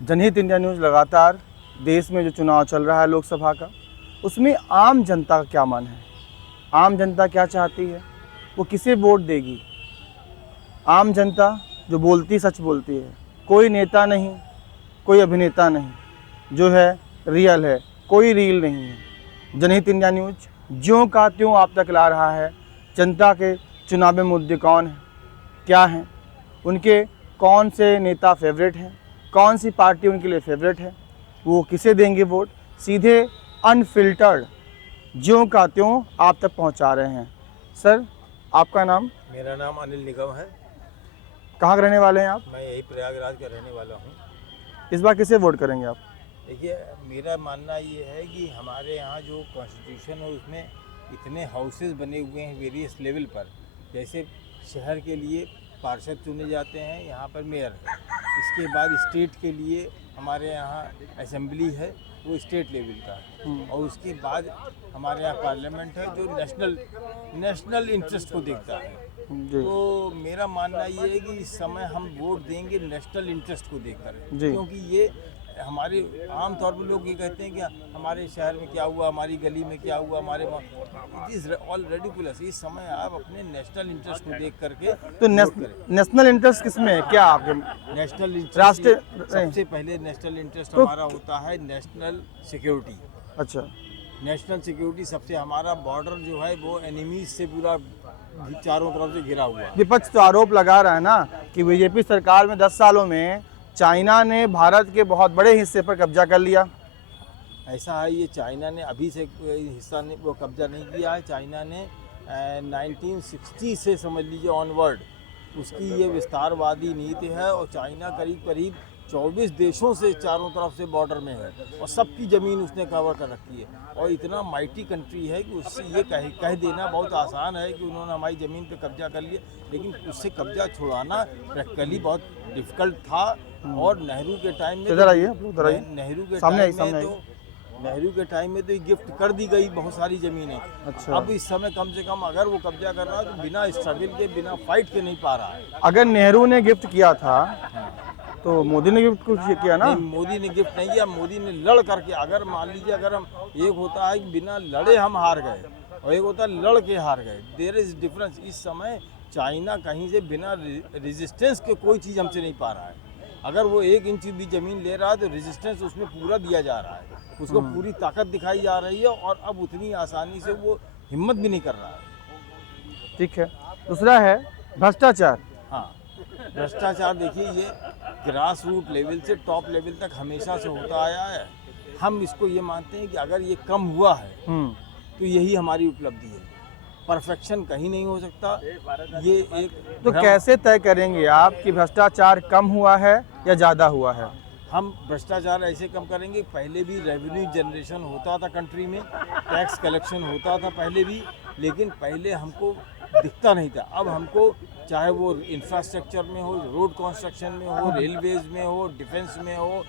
जनहित India news लगातार देश में जो चुनाव चल रहा है लोकसभा का, उसमें आम जनता का क्या मन है, आम जनता क्या चाहती है, वो किसे वोट देगी। आम जनता जो बोलती सच बोलती है, कोई नेता नहीं, कोई अभिनेता नहीं, जो है रियल है, कोई रील नहीं है। जनहित इंडिया न्यूज़ ज्यों का त्यों आप तक ला रहा है जनता के चुनावी मुद्दे कौन हैं, क्या हैं, उनके कौन से नेता फेवरेट हैं, कौन सी पार्टी उनके लिए फेवरेट है, वो किसे देंगे वोट, सीधे अनफिल्टर्ड ज्यों का त्यों आप तक पहुंचा रहे हैं। सर, आपका नाम? मेरा नाम अनिल निगम है। कहाँ के रहने वाले हैं आप? मैं यही प्रयागराज का रहने वाला हूँ। इस बार किसे वोट करेंगे आप? देखिए, मेरा मानना ये है कि हमारे यहाँ जो कॉन्स्टिट्यूशन है उसमें इतने हाउसेस बने हुए हैं वेरियस लेवल पर। जैसे शहर के लिए पार्षद चुने जाते हैं, यहाँ पर मेयर है। इसके बाद स्टेट के लिए हमारे यहाँ असेंबली है, वो स्टेट लेवल का है। और उसके बाद हमारे यहाँ पार्लियामेंट है जो नेशनल इंटरेस्ट को देखता है। जी तो मेरा मानना ये है कि इस समय हम वोट देंगे नेशनल इंटरेस्ट को देखकर, जी। क्योंकि ये हमारे आम तौर पर लोग ये कहते हैं कि हमारे शहर में क्या हुआ, हमारी गली में क्या हुआ, हमारे इट इज़ ऑल रेडिकुलस। इस समय आप अपने नेशनल इंटरेस्ट को देख करके तो वोट करें। नेशनल इंटरेस्ट किसमें है, क्या आपके? नेशनल इंटरेस्ट राष्ट्रीय सबसे पहले नेशनल इंटरेस्ट तो- हमारा होता है नेशनल सिक्योरिटी। अच्छा, नेशनल सिक्योरिटी सबसे हमारा बॉर्डर जो है वो एनिमीज से पूरा चारों तरफ से घिरा हुआ है। विपक्ष तो आरोप लगा रहा है ना कि बीजेपी सरकार में 10 सालों में चाइना ने भारत के बहुत बड़े हिस्से पर कब्जा कर लिया। ऐसा है, ये चाइना ने अभी से हिस्सा ने वो कब्जा नहीं किया है। चाइना ने 1960 से समझ लीजिए ऑनवर्ड उसकी ये विस्तारवादी नीति है, और चाइना करीब करीब 24 देशों से चारों तरफ से बॉर्डर में है, और सबकी ज़मीन उसने कवर कर रखी है। और इतना माइटी कंट्री है कि उससे ये कह देना बहुत आसान है कि उन्होंने हमारी ज़मीन पे कब्जा कर लिया, लेकिन उससे कब्जा छुड़ाना प्रैक्टिकली बहुत डिफ़िकल्ट था। और नेहरू के टाइम में इधर आइए, आप लोग इधर आइए। नेहरू के सामने आइए, टाइम सामने में आइए। तो नेहरू के टाइम में तो ये गिफ्ट कर दी गई बहुत सारी ज़मीनें। अच्छा। अब इस समय कम से कम अगर वो कब्जा कर रहा है तो बिना स्ट्रगल के, बिना फाइट के नहीं पा रहा है। अगर नेहरू ने गिफ्ट किया था तो मोदी ने गिफ्ट कुछ किया ना? नहीं, मोदी ने गिफ्ट नहीं किया, मोदी ने लड़ करके। अगर मान लीजिए, अगर हम, एक होता है कि बिना लड़े हम हार गए, और एक होता है लड़ के हार गए। There is difference. इस समय चाइना कहीं से बिना रेजिस्टेंस के कोई चीज़ हमसे नहीं पा रहा है। अगर वो 1 इंच भी ज़मीन ले रहा है तो रेजिस्टेंस उसमें पूरा दिया जा रहा है, उसको पूरी ताकत दिखाई जा रही है, और अब उतनी आसानी से वो हिम्मत भी नहीं कर रहा है। ठीक है। दूसरा है भ्रष्टाचार। हाँ, भ्रष्टाचार देखिए, ये ग्रास रूट लेवल से टॉप लेवल तक हमेशा से होता आया है। हम इसको ये मानते हैं कि अगर ये कम हुआ है तो यही हमारी उपलब्धि है। परफेक्शन कहीं नहीं हो सकता। ये एक तो कैसे तय करेंगे आप कि भ्रष्टाचार कम हुआ है या ज़्यादा हुआ है? हम भ्रष्टाचार ऐसे कम करेंगे, पहले भी रेवेन्यू जनरेशन होता था कंट्री में, टैक्स कलेक्शन होता था पहले भी, लेकिन पहले हमको दिखता नहीं था। अब हमको, चाहे वो इंफ्रास्ट्रक्चर में हो, रोड कंस्ट्रक्शन में हो, रेलवेज में हो, डिफेंस में हो,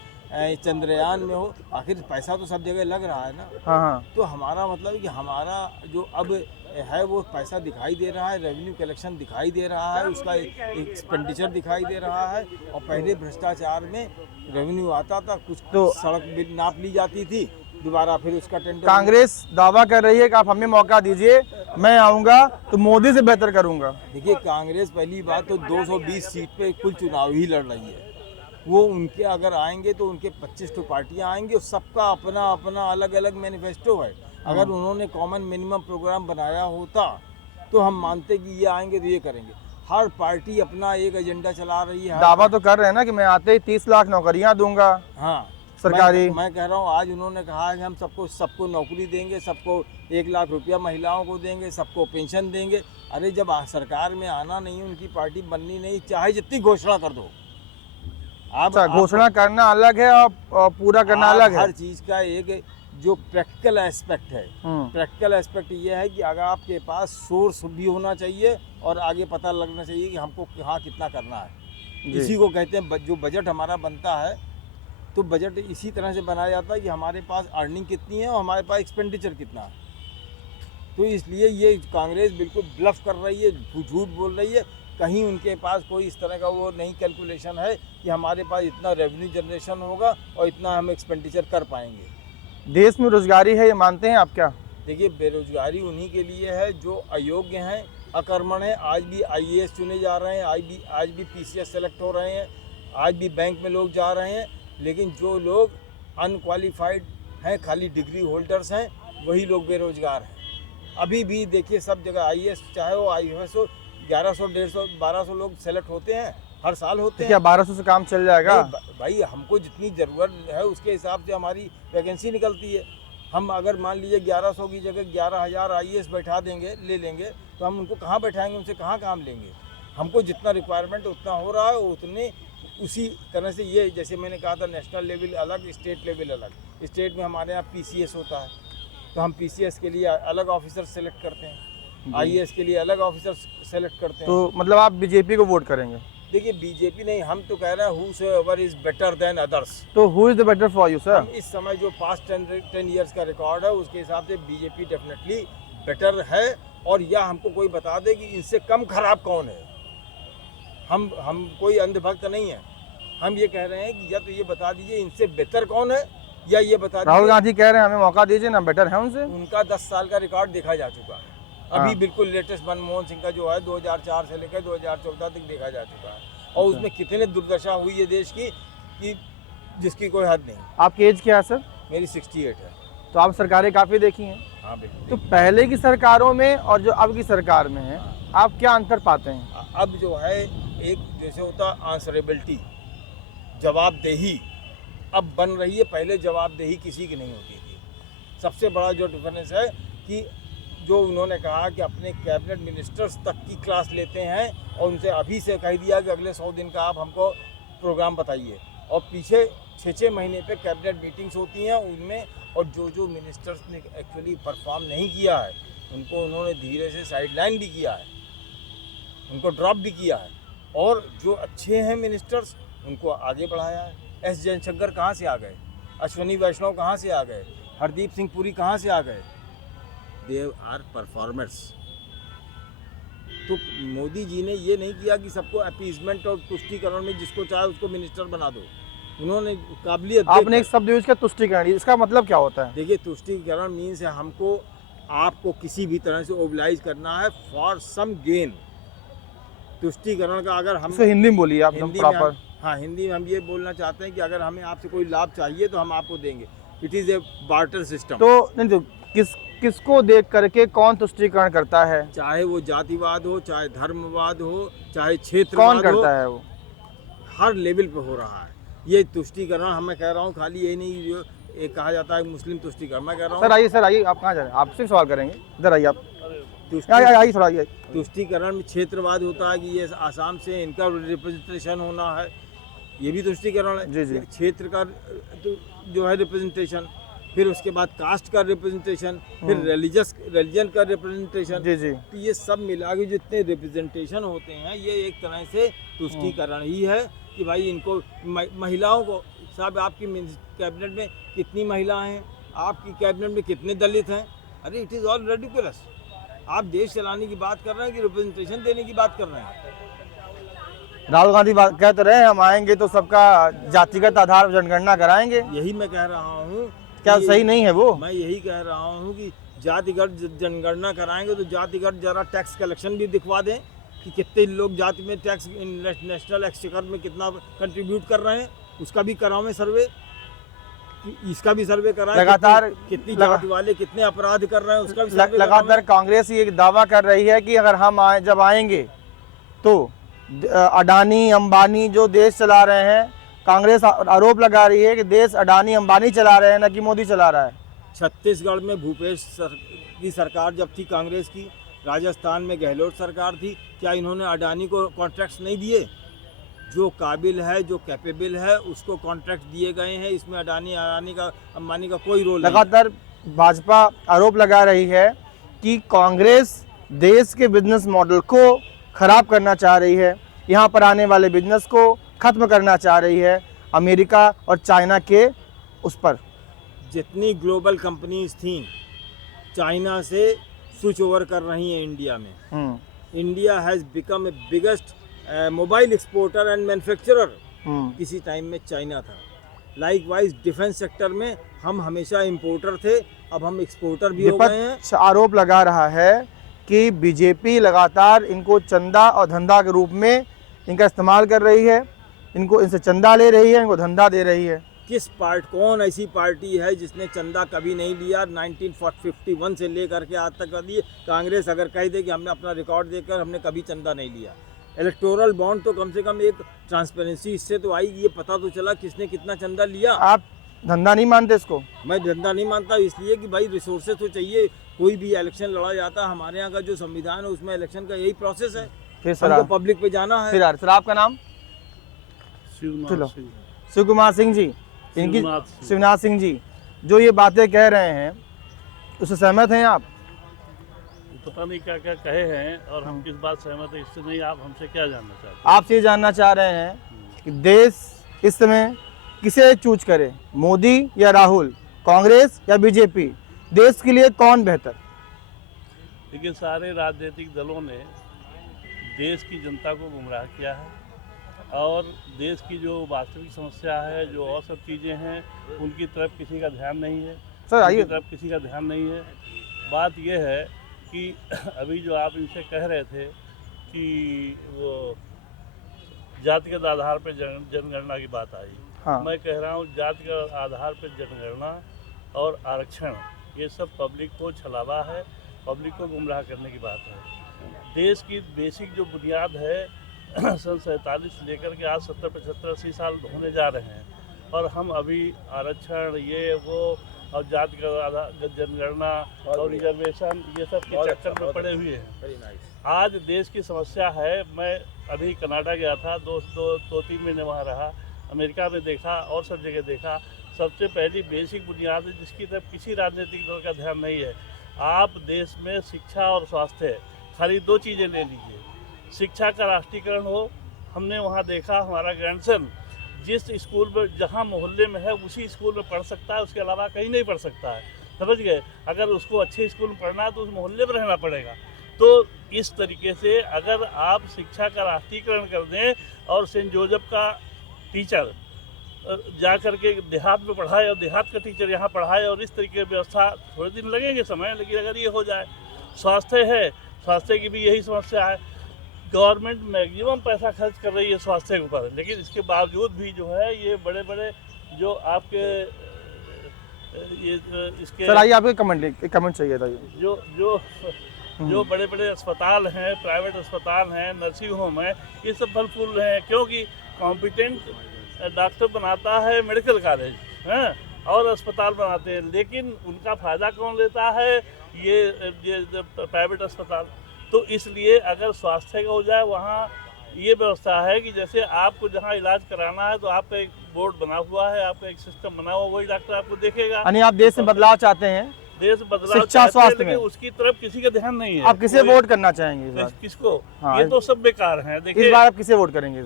चंद्रयान में हो, आखिर पैसा तो सब जगह लग रहा है ना। हाँ हाँ। तो हमारा मतलब है कि हमारा जो अब है वो पैसा दिखाई दे रहा है, रेवेन्यू कलेक्शन दिखाई दे रहा है, उसका एक्सपेंडिचर दिखाई दे रहा है। और पहले भ्रष्टाचार में रेवेन्यू आता था, कुछ तो सड़क भी नाप ली जाती थी, दोबारा फिर उसका टेंडर। कांग्रेस दावा कर रही है कि आप हमें मौका दीजिए, मैं आऊँगा तो मोदी से बेहतर करूँगा। देखिए, कांग्रेस पहली बात तो 220 सीट पे कुल चुनाव ही लड़ रही है। वो उनके अगर आएंगे तो उनके 25 तो पार्टियां आएंगी, और सबका अपना अपना अलग अलग मैनिफेस्टो है। अगर उन्होंने कॉमन मिनिमम प्रोग्राम बनाया होता तो हम मानते कि ये आएंगे तो ये करेंगे। हर पार्टी अपना एक एजेंडा चला रही है। दावा तो कर रहे हैं ना कि मैं आते ही 30 लाख नौकरियां दूंगा हाँ, सरकारी। मैं कह रहा हूँ, आज उन्होंने कहा है कि हम सबको नौकरी देंगे, सबको 1 लाख रुपया महिलाओं को देंगे, सबको पेंशन देंगे। अरे जब सरकार में आना नहीं, उनकी पार्टी बननी नहीं, चाहे जितनी घोषणा कर दो। अच्छा, घोषणा करना अलग है और पूरा करना अलग है। हर चीज़ का एक जो प्रैक्टिकल एस्पेक्ट है, प्रैक्टिकल एस्पेक्ट ये है कि अगर आपके पास सोर्स भी होना चाहिए और आगे पता लगना चाहिए कि हमको कहाँ कितना करना है। इसी को कहते हैं, जो बजट हमारा बनता है तो बजट इसी तरह से बनाया जाता है कि हमारे पास अर्निंग कितनी है और हमारे पास एक्सपेंडिचर कितना है। तो इसलिए ये कांग्रेस बिल्कुल ब्लफ कर रही है, झूठ बोल रही है। कहीं उनके पास कोई इस तरह का वो नहीं कैलकुलेशन है कि हमारे पास इतना रेवेन्यू जनरेशन होगा और इतना हम एक्सपेंडिचर कर पाएंगे। देश में रोजगारी है, ये मानते हैं आप क्या? देखिए, बेरोजगारी उन्हीं के लिए है जो अयोग्य हैं, अकर्मण हैं। आज भी आईएएस चुने जा रहे हैं, आज भी पीसीएस सेलेक्ट हो रहे हैं, आज भी बैंक में लोग जा रहे हैं, लेकिन जो लोग अनक्वालिफाइड हैं, खाली डिग्री होल्डर्स हैं, वही लोग बेरोजगार हैं। अभी भी देखिए सब जगह आईएएस चाहे वो आईएएस हो, 1100, 150, 1200 लोग सेलेक्ट होते हैं, हर साल होते तो हैं। क्या 1200 से काम चल जाएगा? भाई हमको जितनी ज़रूरत है उसके हिसाब से हमारी वैकेंसी निकलती है। हम अगर मान लीजिए 1100 की जगह 11,000 आईएएस बैठा देंगे, ले लेंगे, तो हम उनको कहाँ बैठाएंगे, उनसे कहाँ काम लेंगे? हमको जितना रिक्वायरमेंट उतना हो रहा है, उतने उसी तरह से ये जैसे मैंने कहा था नेशनल लेवल अलग, स्टेट लेवल अलग। स्टेट में हमारे यहाँ पीसीएस होता है, तो हम पीसीएस के लिए अलग ऑफिसर सेलेक्ट करते हैं, आईएएस के लिए अलग ऑफिसर सेलेक्ट करते हैं। तो मतलब आप बीजेपी को वोट करेंगे? देखिए, बीजेपी नहीं, हम तो कह रहे हैं whosoever is better than others। तो who is the better for you sir? हम इस समय जो पास्ट 10 ईयर्स का रिकॉर्ड है उसके हिसाब से बीजेपी डेफिनेटली बेटर है, और यह हमको कोई बता दे कि इनसे कम खराब कौन है। हम कोई अंधभक्त नहीं है, हम ये कह रहे हैं कि या तो ये बता दीजिए इनसे बेहतर कौन है, या ये बता राहुल दीजिए। गांधी कह रहे हैं हमें मौका दीजिए ना, बेटर है उनसे। उनका 10 साल का रिकॉर्ड देखा जा चुका है। अभी हाँ। बिल्कुल लेटेस्ट मनमोहन सिंह का जो है 2004 से लेकर 2014 तक देखा जा चुका है, और उसमें कितने दुर्दशा हुई है देश की कि जिसकी कोई हद नहीं। आपकी एज क्या है सर? मेरी 68 है। तो आप सरकारें काफ़ी देखी हैं, हाँ बिल्कुल। तो पहले की सरकारों में और जो अब की सरकार में है, आप क्या अंतर पाते हैं? अब जो है एक जैसे होता आंसरेबिलिटी, जवाबदेही अब बन रही है, पहले जवाबदेही किसी की नहीं होती थी। सबसे बड़ा जो डिफरेंस है कि जो उन्होंने कहा कि अपने कैबिनेट मिनिस्टर्स तक की क्लास लेते हैं और उनसे अभी से कह दिया कि अगले 100 दिन का आप हमको प्रोग्राम बताइए, और पीछे 6-6 महीने पे कैबिनेट मीटिंग्स होती हैं उनमें, और जो मिनिस्टर्स ने एक्चुअली परफॉर्म नहीं किया है उनको उन्होंने धीरे से साइडलाइन भी किया है, उनको ड्रॉप भी किया है, और जो अच्छे हैं मिनिस्टर्स उनको आगे बढ़ाया है। एस जयशंकर कहाँ से आ गए, अश्विनी वैष्णव कहाँ से आ गए, हरदीप सिंह पुरी कहाँ से आ गए? They are performers. तो मोदी जी ने ये नहीं किया कि सबको अपीजमेंट और तुष्टीकरण में जिसको चाहे उसको मिनिस्टर बना दो। उन्होंने काबिलियत आपने एक शब्द यूज किया तुष्टीकरण, इसका मतलब क्या होता है? देखिए, तुष्टीकरण मीन्स है हमको आपको किसी भी तरह से ओबलाइज करना है फॉर सम गेन। तुष्टीकरण का अगर हम इसे हिंदी में बोलिए आप हिंदी में प्रॉपर। हाँ, हिंदी में हम ये बोलना चाहते हैं कि अगर हमें आपसे कोई लाभ चाहिए तो हम आपको देंगे। It is a barter system. तो नहीं, तो किसको देख करके कौन तुष्टीकरण करता है? चाहे वो जातिवाद हो, चाहे धर्मवाद हो, चाहे क्षेत्रवाद कौन हो, करता है वो? हर लेवल पे हो रहा है ये तुष्टीकरण। हमें कह रहा हूँ खाली ये नहीं जो एक कहा जाता है मुस्लिम तुष्टीकरण, मैं कह रहा सर आइए, सर आइए, आप कहाँ जा रहे हैं? आपसे सवाल करेंगे, इधर आइए आप। हूँ आइए थोड़ा आइए। तुष्टीकरण में क्षेत्रवाद होता है कि ये आसाम से इनका रिप्रेजेंटेशन होना है, ये भी तुष्टीकरण है। जी, जी। क्षेत्र का जो है रिप्रेजेंटेशन, फिर उसके बाद कास्ट का रिप्रेजेंटेशन, फिर रिलीजन का रिप्रेजेंटेशन। जी जी। तो ये सब मिला के जितने रिप्रेजेंटेशन होते हैं ये एक तरह से तुष्टीकरण ही है कि भाई इनको महिलाओं को, साहब आपकी कैबिनेट में कितनी महिलाएं हैं, आपकी कैबिनेट में कितने दलित हैं? अरे इट इज़ ऑल रेडिकुलस। आप देश चलाने की बात कर रहे हैं कि रिप्रेजेंटेशन देने की बात कर रहे हैं? राहुल गांधी कह तो रहे हैं हम आएंगे तो सबका जातिगत आधार पर जनगणना कराएंगे। यही मैं कह रहा हूँ। क्या सही नहीं है वो? मैं यही कह रहा हूँ कि जातिगत जनगणना कराएंगे तो जातिगत जरा टैक्स कलेक्शन भी दिखवा दें कि कितने लोग जाति में टैक्स नेशनल एक्सचेकर में कितना कंट्रीब्यूट कर रहे हैं, उसका भी करावें सर्वे, इसका भी सर्वे कराएं। लगातार कितनी जाति वाले कितने अपराध कर रहे हैं उसका भी सर्वे लगातार कांग्रेस ये दावा कर रही है कि अगर हम जब आएंगे तो अडानी अंबानी जो देश चला रहे हैं, कांग्रेस आरोप लगा रही है कि देश अडानी अंबानी चला रहे हैं, न कि मोदी चला रहा है। छत्तीसगढ़ में भूपेश की सरकार जब थी कांग्रेस की, राजस्थान में गहलोत सरकार थी, क्या इन्होंने अडानी को कॉन्ट्रैक्ट्स नहीं दिए? जो काबिल है, जो कैपेबल है, उसको कॉन्ट्रैक्ट दिए गए हैं। इसमें अडानी का अंबानी का कोई रोल नहीं। लगातार भाजपा आरोप लगा रही है कि कांग्रेस देश के बिजनेस मॉडल को खराब करना चाह रही है, यहाँ पर आने वाले बिजनेस को खत्म करना चाह रही है अमेरिका और चाइना के उस पर। जितनी ग्लोबल कंपनीज थी चाइना से स्विच ओवर कर रही हैं इंडिया में। India has become a biggest mobile exporter and manufacturer. किसी टाइम में चाइना था। लाइक वाइज डिफेंस सेक्टर में हम हमेशा इंपोर्टर थे, अब हम एक्सपोर्टर भी हो गए हैं। विपक्ष आरोप लगा रहा है कि बीजेपी लगातार इनको चंदा और धंधा के रूप में इनका इस्तेमाल कर रही है, इनको इनसे चंदा ले रही है, इनको धंधा दे रही है। कौन ऐसी पार्टी है जिसने चंदा कभी नहीं लिया? 1951 से लेकर के आज तक दिए। कांग्रेस अगर कह दे कि हमने अपना रिकॉर्ड देकर हमने कभी चंदा नहीं लिया। इलेक्टोरल बॉन्ड तो कम से कम एक ट्रांसपेरेंसी इससे तो आई, ये पता तो चला किसने कितना चंदा लिया। आप धंधा नहीं मानते इसको? मैं धंधा नहीं मानता, इसलिए कि भाई रिसोर्सेज तो चाहिए। कोई भी इलेक्शन लड़ा जाता है, हमारे यहाँ का जो संविधान है उसमें इलेक्शन का यही प्रोसेस है। फिर सर हमको पब्लिक पे जाना है। फिर सर आपका नाम? शिव कुमार सिंह जी। इनकी शिवनाथ सिंह जी जो ये बातें कह रहे हैं उससे सहमत हैं आप? पता नहीं क्या क्या कहे हैं और हम किस बात सहमत है इससे नहीं। आप हमसे क्या जानना चाहते हैं? आपसे ये जानना चाह रहे हैं कि देश इस समय किसे चूज करे, मोदी या राहुल, कांग्रेस या बीजेपी? देश के लिए कौन बेहतर? लेकिन सारे राजनीतिक दलों ने देश की जनता को गुमराह किया है और देश की जो वास्तविक समस्या है, जो और सब चीज़ें हैं, उनकी तरफ किसी का ध्यान नहीं है। सर आइए। उनकी तरफ किसी का ध्यान नहीं है। बात यह है कि अभी जो आप इनसे कह रहे थे कि वो जातिगत आधार पर जनगणना की बात आई। हाँ। मैं कह रहा हूँ जातिगत आधार पर जनगणना और आरक्षण ये सब पब्लिक को छलावा है, पब्लिक को गुमराह करने की बात है। देश की बेसिक जो बुनियाद है सन 47 से लेकर के आज 70, 75, 80 साल होने जा रहे हैं और हम अभी आरक्षण ये वो और जाति का आधार जनगणना और रिजर्वेशन ये सब के चक्कर में पड़े हुए हैं। आज देश की समस्या है। मैं अभी कनाडा गया था, दो तीन महीने वहाँ रहा, अमेरिका में देखा और सब जगह देखा। सबसे पहली बेसिक बुनियाद है जिसकी तरफ किसी राजनीतिक दल का ध्यान नहीं है। आप देश में शिक्षा और स्वास्थ्य खाली दो चीज़ें ले लीजिए। शिक्षा का राष्ट्रीयकरण हो, हमने वहाँ देखा हमारा ग्रैंडसन जिस स्कूल में जहाँ मोहल्ले में है उसी स्कूल में पढ़ सकता है, उसके अलावा कहीं नहीं पढ़ सकता है। समझ गए? अगर उसको अच्छे स्कूल में पढ़ना है तो उस मोहल्ले में रहना पड़ेगा। तो इस तरीके से अगर आप शिक्षा का राष्ट्रीयकरण कर दें और सेंट जोसेफ का टीचर जा कर के देहात में पढ़ाए और देहात का टीचर यहाँ पढ़ाए और इस तरीके की व्यवस्था, थोड़े दिन लगेंगे समय, लेकिन अगर ये हो जाए। स्वास्थ्य है, स्वास्थ्य की भी यही समस्या है। गवर्नमेंट मैक्सिमम पैसा खर्च कर रही है स्वास्थ्य के ऊपर, लेकिन इसके बावजूद भी जो है ये बड़े बड़े जो आपके ये इसके सर आइए, आपके कमेंट चाहिए था। जो बड़े बड़े अस्पताल हैं, प्राइवेट अस्पताल हैं, नर्सिंग होम है, ये सब फल फूल रहे हैं क्योंकि कॉम्पिटेंट डॉक्टर बनाता है मेडिकल कॉलेज हैं और अस्पताल बनाते हैं, लेकिन उनका फ़ायदा कौन लेता है? ये प्राइवेट अस्पताल। तो इसलिए अगर स्वास्थ्य का हो जाए, वहाँ ये व्यवस्था है कि जैसे आपको जहाँ इलाज कराना है तो आपका एक बोर्ड बना हुआ है, आपका एक सिस्टम बना हुआ, वही डॉक्टर आपको देखेगा। यानी आप देश में बदलाव चाहते हैं? देश बदलाव शिक्षा स्वास्थ्य में उसकी तरफ किसी का ध्यान नहीं है। आप किसे वोट करना चाहेंगे इस बार? किसको? हाँ, ये तो सब बेकार हैं। देखिए इस बार आप किसे वोट करेंगे?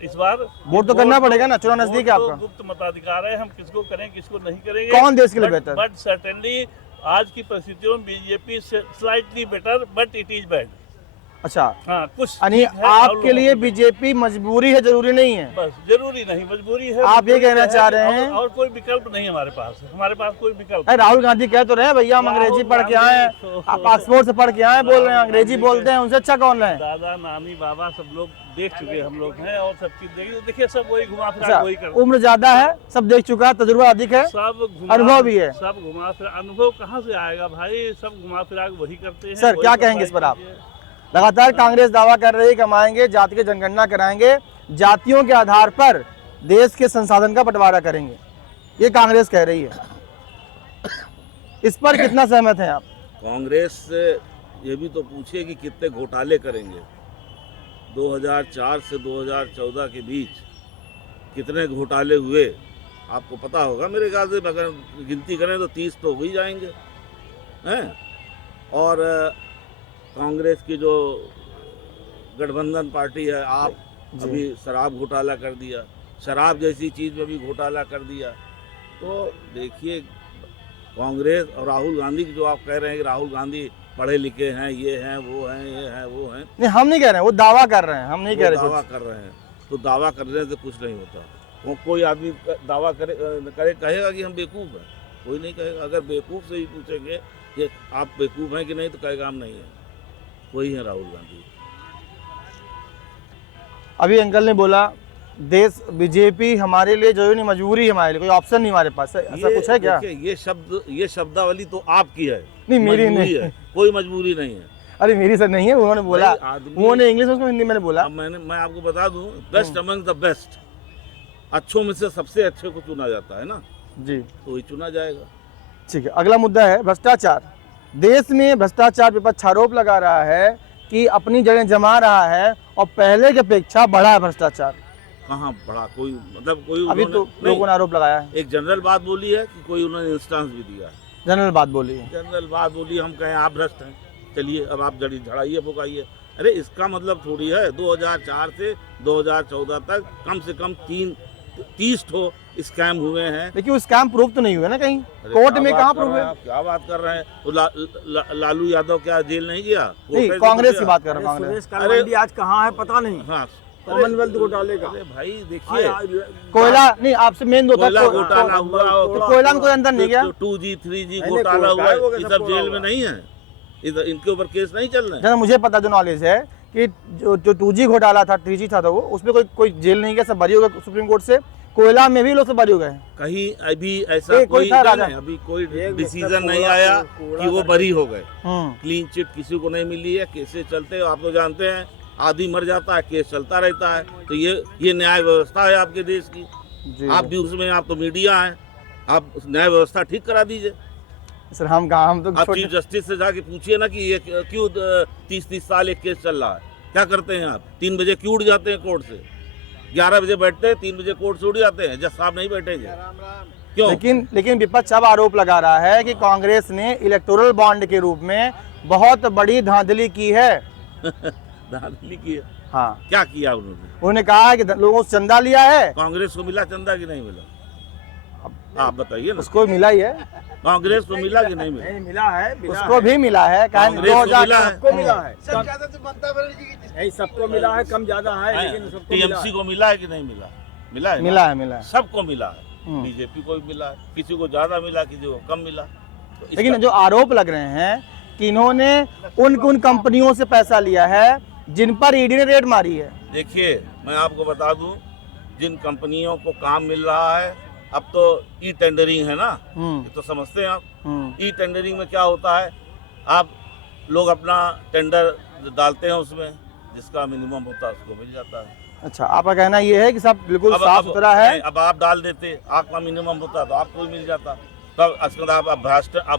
इस बार वोट तो करना पड़ेगा ना, चुनाव नजदीक है आपका। गुप्त मताधिकार है, हम किसको करें किसको नहीं करेंगे। कौन देश के लिए बेहतर? बट सर्टेनली आज की परिस्थितियों में BJP slightly better, but it is bad. अच्छा, हाँ, कुछ यानी आपके लिए बीजेपी मजबूरी है, जरूरी नहीं है? बस जरूरी नहीं, मजबूरी है। आप ये कहना चाह रहे हैं? और कोई विकल्प नहीं हमारे पास कोई विकल्प। राहुल गांधी कह तो रहे हैं भैया हम अंग्रेजी पढ़ के आए हैं, आप पासपोर्ट से पढ़ के आए, बोल रहे हैं अंग्रेजी बोलते हैं, उनसे अच्छा कौन है? दादा नानी बाबा सब लोग देख चुके हम लोग हैं और सब चीज देखिए सब वही घुमा फिरा वही कर। उम्र ज्यादा है, सब देख चुका है, तजुर्बा अधिक है, सब अनुभव भी है। सब घुमा फिरा, अनुभव कहाँ से आएगा भाई? सब घुमा फिरा वही करते हैं। सर क्या कहेंगे इस पर आप? लगातार कांग्रेस दावा कर रही है कि हम आएंगे, जाति की जनगणना कराएंगे, जातियों के आधार पर देश के संसाधन का बंटवारा करेंगे, ये कांग्रेस कह रही है। इस पर कितना सहमत हैं आप? कांग्रेस से ये भी तो पूछिए कि कितने घोटाले करेंगे। 2004 से 2014 के बीच कितने घोटाले हुए आपको पता होगा मेरे ख्याल से। अगर गिनती करें तो 30 तो हो ही जाएंगे हैं। और कांग्रेस की जो गठबंधन पार्टी है, आप अभी शराब घोटाला कर दिया, शराब जैसी चीज़ में भी घोटाला कर दिया। तो देखिए कांग्रेस और राहुल गांधी की जो आप कह रहे हैं कि राहुल गांधी पढ़े लिखे हैं, ये हैं, वो हैं, ये हैं, वो हैं। नहीं, हम नहीं कह रहे हैं, वो दावा कर रहे हैं, हम नहीं कह वो रहे दावा कुछ। कर रहे हैं, तो दावा करने से कुछ नहीं होता। कोई आदमी दावा करे कहेगा कि हम बेवकूफ़ हैं, कोई नहीं कहेगा। अगर बेवकूफ़ से ही पूछेंगे कि आप बेवकूफ़ हैं कि नहीं, तो कहेगा हम नहीं है। वही है राहुल गांधी। अभी अंकल ने बोला देश बीजेपी हमारे लिए जो है नहीं, मजबूरी है हमारे लिए, कोई ऑप्शन नहीं हमारे पास, ऐसा कुछ है क्या? देखिए, ये शब्दावली तो आपकी है, नहीं, मेरी मजबूरी नहीं है, कोई मजबूरी नहीं है। अरे मेरी सर नहीं है, उन्होंने बोला, भाई, आदमी- उन्होंने इंग्लिश में, उसको हिंदी में बोला। अब मैं आपको बता दूं, बेस्ट अमंग द बेस्ट, अच्छों में से सबसे अच्छे को चुना जाता है ना, जी तो वही चुना जाएगा। ठीक है। अगला मुद्दा है भ्रष्टाचार। देश में भ्रष्टाचार विपक्ष आरोप लगा रहा है कि अपनी जगह जमा रहा है और पहले की अपेक्षा बढ़ा है भ्रष्टाचार। कहाँ बढ़ा? कोई मतलब कोई अभी तो उन्होंने- लोगों ने आरोप लगाया है, नहीं, एक जनरल बात बोली है कि कोई उन्होंने इंस्टेंस भी दिया है। जनरल बात बोली है। जनरल बात बोली, हम कहें आप भ्रष्ट हैं, चलिए अब आप जड़ी झड़ाइए फुकाइए। अरे इसका मतलब थोड़ी है 2004 से 2014 तक कम से कम 30 ठो स्कैम हुए हैं। लेकिन वो स्कैम प्रूफ तो नहीं हुए ना कहीं, अरे कोर्ट क्या में बात कहाँ कर प्रूफ रहे है? हैं आप? क्या बात कर रहे हैं? वो लालू यादव क्या जेल नहीं गया? नहीं, कोर्ट में कांग्रेस तो की गया। बात कर रहा हूँ, कांग्रेस। सुरेश कालवंडी आज कहाँ है पता नहीं, हाँ, कॉमनवेल्थ घोटाले का। अरे भाई देखिए, कोयला नहीं, आपसे मेन दो था, कोयला घोटाला हुआ, तो कोयला में कोई अंदर नहीं गया। 2G 3G नहीं, घोटाला कोई हुआ, वो ये सब सब बोला जेल में हुआ। नहीं है, इनके ऊपर केस नहीं चल रहे हैं। जैसा मुझे पता जो नॉलेज है कि जो 2G घोटाला था, 3G था, तो वो उसमें कोई जेल नहीं गया, सब बरी हो गए सुप्रीम कोर्ट से। कोयला में भी लोग सब बरी हो गए। कहीं अभी ऐसा कोई कोई था नहीं राजा। है, अभी कोई एक डिसीजन मिस्टर नहीं कोड़ा- आया कोड़ा कि वो करके- बरी हो गए। हम्म, क्लीन चिट किसी को नहीं मिली है, केसेस चलते हैं, आप तो जानते हैं, आदमी मर जाता है, केस चलता रहता है। तो ये न्याय व्यवस्था है आपके देश की, जी आप भी उसमें, आप तो मीडिया हैं, आप न्याय व्यवस्था ठीक करा दीजिए। सर, हम कहाँ, हम तो आप छोटे- चीफ जस्टिस से जाके पूछिए ना कि ये क्यों 30 साल एक केस चल रहा है, क्या करते हैं आप? 3 बजे क्यों उठ जाते हैं कोर्ट से? 11 बजे बैठते हैं, 3 बजे कोर्ट से उठ जाते हैं, जज साहब नहीं बैठेंगे क्यों? लेकिन विपक्ष अब आरोप लगा रहा है कि कांग्रेस ने इलेक्टोरल बॉन्ड के रूप में बहुत बड़ी धांधली की है। धांधली की है? हाँ, क्या किया उन्होंने? उन्होंने कहा है कि लोगों से चंदा लिया है, कांग्रेस को मिला चंदा कि नहीं मिला? आप बताइए ना, उसको मिला ही है, कांग्रेस को मिला कि नहीं मिला? नहीं मिला है, उसको भी मिला है। कांग्रेस को मिला है। सबको मिला है, नहीं सबको मिला है, कम ज्यादा है, लेकिन सबको मिला टीएमसी को मिला है कि नहीं मिला? मिला है ना? मिला है। सबको मिला है। हम्म। बीजेपी को भी मिला है, किसी को ज्यादा मिला, किसी को कम मिला। तो इसका- लेकिन जो आरोप लग रहे हैं कि इन्होंने उन कंपनियों से पैसा लिया है जिन पर ईडी ने रेड मारी है। देखिए, मैं आपको बता दूं, जिन कंपनियों को काम मिल रहा है, अब तो ई टेंडरिंग है ना, ये तो समझते हैं आप। ई टेंडरिंग में क्या होता है, आप लोग अपना टेंडर डालते हैं, उसमें जिसका मिनिमम होता है उसको मिल जाता है। अच्छा, आपका कहना ये है कि सब बिल्कुल साफ सुथरा है। नहीं, अब आप डाल देते, आपका मिनिमम होता तो आपको भी मिल जाता, तब असद आप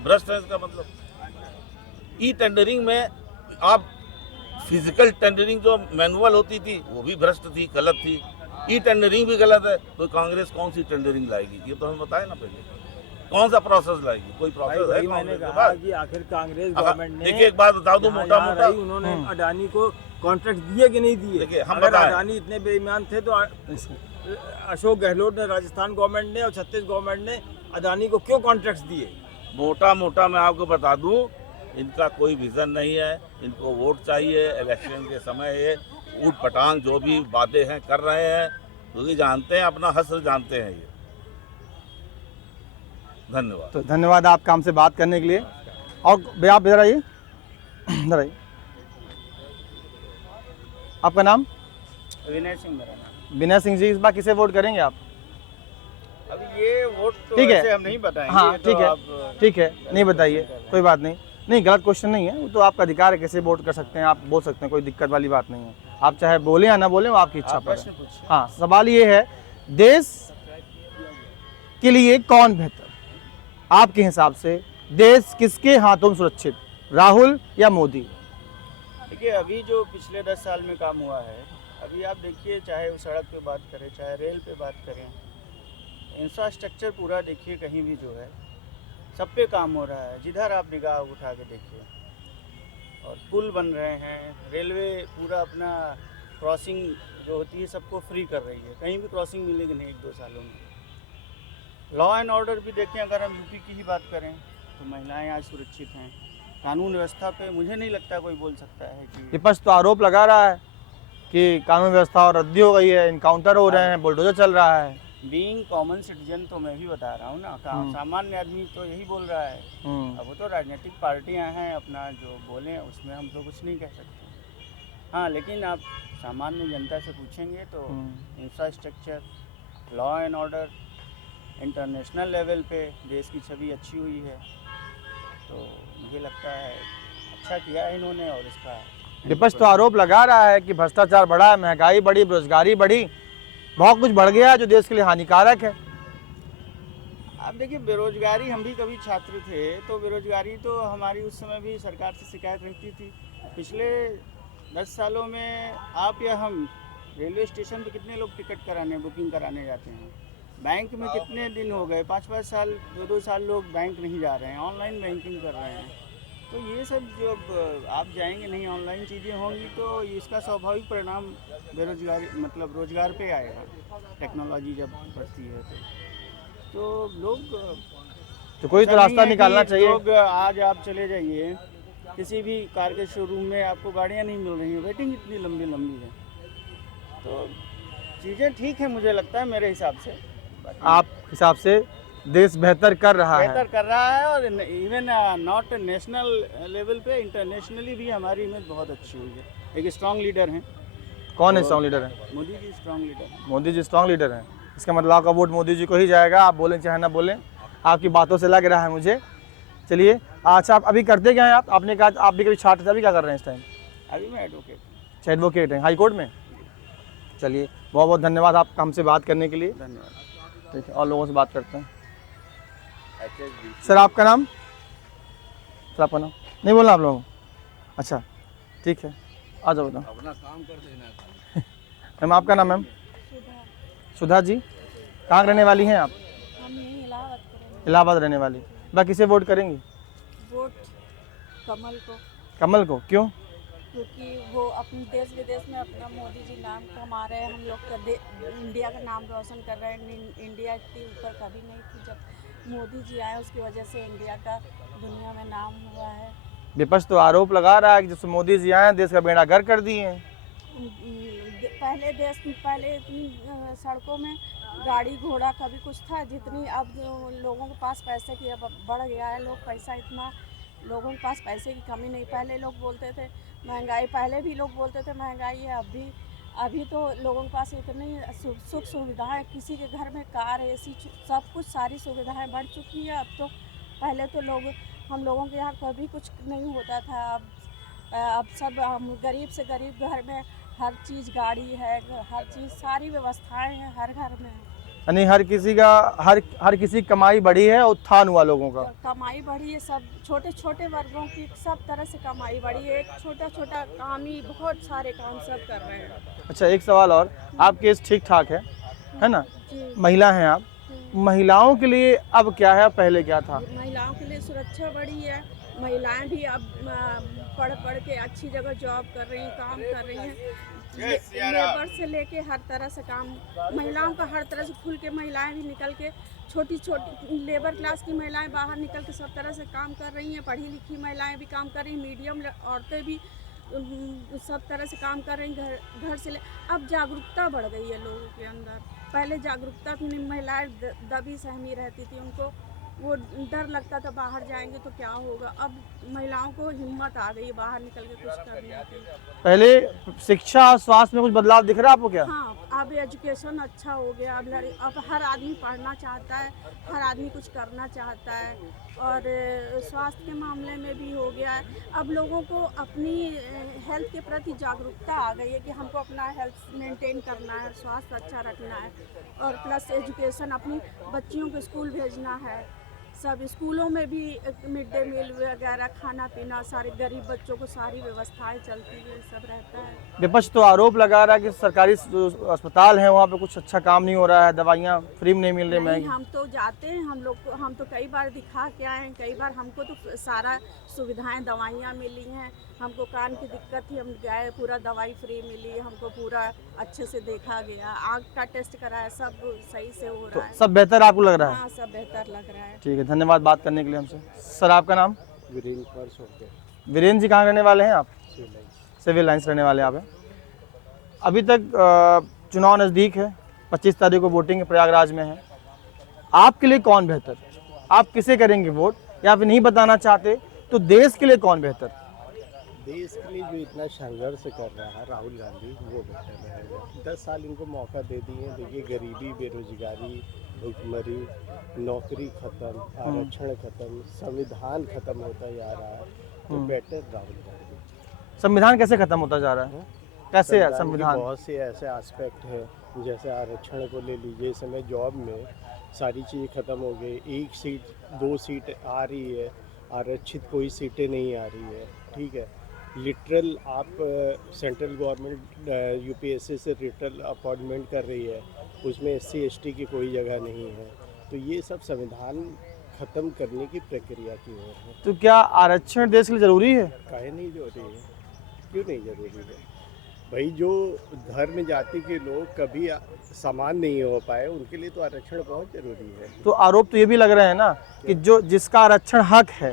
भ्रष्ट हैं, इसका मतलब। ई टेंडरिंग में आप फिजिकल टेंडरिंग जो मैनुअल होती थी वो भी भ्रष्ट थी, गलत थी। ई टेंडरिंग भी गलत है, तो कांग्रेस कौन सी टेंडरिंग लाएगी? ये तो हमें बताए ना पहले, कौन सा प्रोसेस लाएगी? कोई प्रोसेस है भाई, मैंने कांग्रेस के कहा पास? कि आखिर कांग्रेस अगर- गवर्नमेंट ने देखिए, एक बात बता दूं, यहाँ मोटा यहाँ मोटा, रही, उन्होंने अडानी को कॉन्ट्रैक्ट दिए कि नहीं दिए? देखिए, हम अगर बताएं। अडानी इतने बेईमान थे तो अशोक गहलोत ने, राजस्थान गवर्नमेंट ने और छत्तीसगढ़ गवर्नमेंट ने अडानी को क्यों कॉन्ट्रैक्ट दिए? मोटा मोटा मैं आपको बता दूं, इनका कोई विजन नहीं है, इनको वोट चाहिए। इलेक्शन के समय ये ऊट पटांग जो भी वादे हैं कर रहे हैं, क्योंकि जानते हैं, अपना हस्र जानते हैं ये। धन्यवाद। तो धन्यवाद आपका हमसे बात करने के लिए। और भैया आप इधर आइए, इधर आइए। आपका नाम? विनय सिंह मेरा नाम। विनय सिंह जी, इस बार किसे वोट करेंगे आप? अब ये वोट तो ठीक है। ऐसे हम नहीं बताएंगे। हाँ, ये तो ठीक है, आप ठीक है, नहीं बताइए, कोई बात नहीं। नहीं, गलत क्वेश्चन नहीं है, वो तो आपका अधिकार है, कैसे वोट कर सकते हैं आप, बोल सकते हैं, कोई दिक्कत वाली बात नहीं है। आप चाहे बोले या ना बोले, वो आपकी इच्छा आप पर प्रश्न है। पूछिए। हाँ, सवाल ये है, देश के लिए कौन बेहतर? आपके हिसाब से देश किसके हाथों में सुरक्षित, राहुल या मोदी? देखिए, अभी जो पिछले 10 साल में काम हुआ है, अभी आप देखिए, चाहे वो सड़क पे बात करें, चाहे रेल पे बात करें, इंफ्रास्ट्रक्चर पूरा देखिए, कहीं भी जो है सब पे काम हो रहा है। जिधर आप निगाह उठा के देखिए, और पुल बन रहे हैं, रेलवे पूरा अपना क्रॉसिंग जो होती है सबको फ्री कर रही है, कहीं भी क्रॉसिंग मिलेगी नहीं 1-2 सालों में। लॉ एंड ऑर्डर भी देखें, अगर हम यूपी की ही बात करें तो महिलाएं आज सुरक्षित हैं, कानून व्यवस्था पे मुझे नहीं लगता कोई बोल सकता है कि विपक्ष तो आरोप लगा रहा है कि कानून व्यवस्था और रद्दी हो गई है, इनकाउंटर हो रहे हैं, बुलडोजर चल रहा है। बीइंग कॉमन सिटीजन तो मैं भी बता रहा हूँ ना, सामान्य आदमी तो यही बोल रहा है। अब वो तो राजनीतिक पार्टियां हैं, अपना जो बोलें उसमें हम तो कुछ नहीं कह सकते। हाँ, लेकिन आप सामान्य जनता से पूछेंगे तो infrastructure, law and order, international level पे देश की छवि अच्छी हुई है, तो मुझे लगता है अच्छा किया है इन्होंने। और इसका विपक्ष तो आरोप लगा रहा है कि भ्रष्टाचार बढ़ा है, महंगाई बढ़ी, बेरोजगारी बढ़ी, बहुत कुछ बढ़ गया है जो देश के लिए हानिकारक है। आप देखिए, बेरोजगारी, हम भी कभी छात्र थे तो बेरोजगारी तो हमारी उस समय भी सरकार से शिकायत रहती थी। पिछले 10 सालों में आप या हम रेलवे स्टेशन पे कितने लोग टिकट कराने, बुकिंग कराने जाते हैं। बैंक में कितने दिन हो गए, 5-5 साल, 2-2 साल लोग बैंक नहीं जा रहे हैं, ऑनलाइन बैंकिंग कर रहे हैं। तो ये सब जो आप जाएंगे नहीं, ऑनलाइन चीज़ें होंगी तो इसका स्वाभाविक परिणाम बेरोजगारी मतलब रोजगार पे आएगा। टेक्नोलॉजी जब बढ़ती है तो लोग तो कोई तो रास्ता निकालना चाहिए। लोग आज आप चले जाइए किसी भी कार के शोरूम में, आपको गाड़ियाँ नहीं मिल रही हैं, वेटिंग इतनी लंबी लंबी है। तो चीज़ें ठीक है मुझे लगता है, मेरे हिसाब से। आप हिसाब से देश बेहतर कर रहा है। बेहतर कर रहा है, और इवन नॉट नेशनल लेवल पे, इंटरनेशनली भी हमारी इमेज बहुत अच्छी हुई है। एक स्ट्रॉन्ग लीडर हैं। कौन है स्ट्रॉन्ग लीडर है? मोदी जी स्ट्रॉन्ग लीडर हैं। मोदी जी स्ट्रॉन्ग लीडर हैं। इसका मतलब आपका वोट मोदी जी को ही जाएगा, आप बोलें चाहे ना बोलें, आपकी बातों से लग रहा है मुझे। चलिए, अच्छा आप अभी करते क्या हैं? आपने कहा आप भी कभी छात्र थे, अभी क्या कर रहे हैं इस टाइम? अभी मैं एडवोकेट। अच्छा, एडवोकेट हैं हाई कोर्ट में। चलिए, बहुत बहुत धन्यवाद आपका हमसे बात करने के लिए। धन्यवाद। ठीक है, और लोगों से बात करते हैं। सर आपका नाम? सर आपका नाम नहीं बोलना आप लोगों को? अच्छा ठीक है, आ जाओ बताओ। अपना काम कर देना। मैम आपका नाम? मैम सुधा जी, कहाँ रहने वाली हैं आप? हम यहीं इलाहाबाद करेंगे। इलाहाबाद रहने वाली। बाकी किसे वोट करेंगी? वोट कमल को, कमल को। क्यों? क्योंकि वो अपने देश विदेश में अपना मोदी जी नाम कमा रहे हैं, हम लोग का इंडिया का नाम रोशन कर रहे हैं। इंडिया इतनी ऊपर कभी नहीं थी, जब मोदी जी आए उसकी वजह से इंडिया का दुनिया में नाम हुआ है। विपक्ष तो आरोप लगा रहा है कि जब से मोदी जी आए देश का बेड़ा गर्क कर दिए हैं। पहले इतनी सड़कों में गाड़ी घोड़ा कभी कुछ था जितनी, अब लोगों के पास पैसे की अब बढ़ गया है। लोग पैसा इतना, लोगों के पास पैसे की कमी नहीं। पहले लोग बोलते थे महंगाई, पहले भी लोग बोलते थे महंगाई है, अभी तो लोगों के पास इतनी सुख सुविधाएं, किसी के घर में कार, एसी, सब कुछ सारी सुविधाएं बढ़ चुकी है अब तो। पहले तो हम लोगों के यहाँ कभी कुछ नहीं होता था, अब सब गरीब से गरीब घर में हर चीज़, गाड़ी है, हर चीज़, सारी व्यवस्थाएं हैं हर घर में। यानी हर किसी की कमाई बढ़ी है, उत्थान हुआ लोगों का। कमाई बढ़ी है, सब छोटे छोटे वर्गों की सब तरह से कमाई बढ़ी है। छोटा छोटा काम ही, बहुत सारे काम सब कर रहे हैं। अच्छा, एक सवाल और, आपकी एज ठीक ठाक है ना? जी। महिला हैं आप। महिलाओं के लिए अब क्या है, पहले क्या था? महिलाओं के लिए सुरक्षा बढ़ी है। महिलाएं भी अब पढ़ के अच्छी जगह जॉब कर रही हैं, काम कर रही हैं। लेबर से लेके हर तरह से काम, महिलाओं का हर तरह से खुल के, महिलाएं भी निकल के, छोटी छोटी लेबर क्लास की महिलाएं बाहर निकल के सब तरह से काम कर रही हैं। पढ़ी लिखी महिलाएं भी काम कर रही हैं, मीडियम औरतें भी सब तरह से काम कर रही हैं। घर से अब जागरूकता बढ़ गई है लोगों के अंदर। पहले जागरूकता थी नहीं, महिलाएं दबी सहमी रहती थी, उनको वो डर लगता था बाहर जाएंगे तो क्या होगा। अब महिलाओं को हिम्मत आ गई बाहर निकल के कुछ करने की। पहले शिक्षा और स्वास्थ्य में कुछ बदलाव दिख रहा है आपको क्या? हाँ, अब एजुकेशन अच्छा हो गया। अब हर आदमी पढ़ना चाहता है, हर आदमी कुछ करना चाहता है, और स्वास्थ्य के मामले में भी हो गया है। अब लोगों को अपनी हेल्थ के प्रति जागरूकता आ गई है कि हमको अपना हेल्थ मेंटेन करना है, स्वास्थ्य अच्छा रखना है, और प्लस एजुकेशन, अपनी बच्चियों को स्कूल भेजना है। सब स्कूलों में भी मिड डे मील वगैरह, खाना पीना, सारे गरीब बच्चों को सारी व्यवस्थाएं चलती है, सब रहता है। विपक्ष तो आरोप लगा रहा है कि सरकारी जो अस्पताल हैं वहाँ पे कुछ अच्छा काम नहीं हो रहा है, दवाइयाँ फ्री में नहीं मिल रही, महंगी। हम तो जाते हैं, हम तो कई बार दिखा के आए हैं, कई बार हमको तो सारा सुविधाएं, दवाइयाँ मिली हैं। हमको कान की दिक्कत थी, हम गए, पूरा दवाई फ्री मिली, हमको पूरा अच्छे से देखा गया, आँख का टेस्ट कराया, सब सही से हो रहा है। सब बेहतर आपको लग रहा है? हाँ, सब बेहतर लग रहा है। ठीक है, धन्यवाद बात करने के लिए हमसे। सर आपका नाम? वीरेंद्र पर्स होते हैं। वीरेंद्र जी कहाँ रहने वाले हैं आप? Civil lines. सिविल लाइन्स रहने वाले आप हैं। अभी तक चुनाव नज़दीक है, 25 तारीख को वोटिंग प्रयागराज में है। आपके लिए कौन बेहतर? आप किसे करेंगे वोट, या फिर नहीं बताना चाहते तो देश के लिए कौन बेहतर? देश के लिए जो इतना संघर्ष कर रहा है राहुल गांधी, वो बेहतर रहेगा। 10 साल इनको मौका दे दिए। देखिए गरीबी, बेरोजगारी, भुखमरी, नौकरी खत्म, आरक्षण खत्म, संविधान खत्म होता जा रहा है, तो बेटर राहुल गांधी। संविधान कैसे खत्म होता जा रहा है? कैसे है के संविधान? बहुत से ऐसे एस्पेक्ट हैं, जैसे आरक्षण को ले लीजिए। इस समय जॉब में सारी चीज़ें खत्म हो गई। 1 सीट 2 सीट आ रही है, आरक्षित कोई सीटें नहीं आ रही है। ठीक है, लिटरल आप सेंट्रल गवर्नमेंट यूपीएससी से लिटरल अपॉइंटमेंट कर रही है, उसमें SC ST की कोई जगह नहीं है। तो ये सब संविधान ख़त्म करने की प्रक्रिया की ओर है। तो क्या आरक्षण देश के लिए जरूरी है? काहे नहीं जरूरी है? क्यों नहीं जरूरी है भाई? जो धर्म जाति के लोग कभी समान नहीं हो पाए, उनके लिए तो आरक्षण बहुत जरूरी है। तो आरोप तो ये भी लग रहा है ना कि जो जिसका आरक्षण हक है,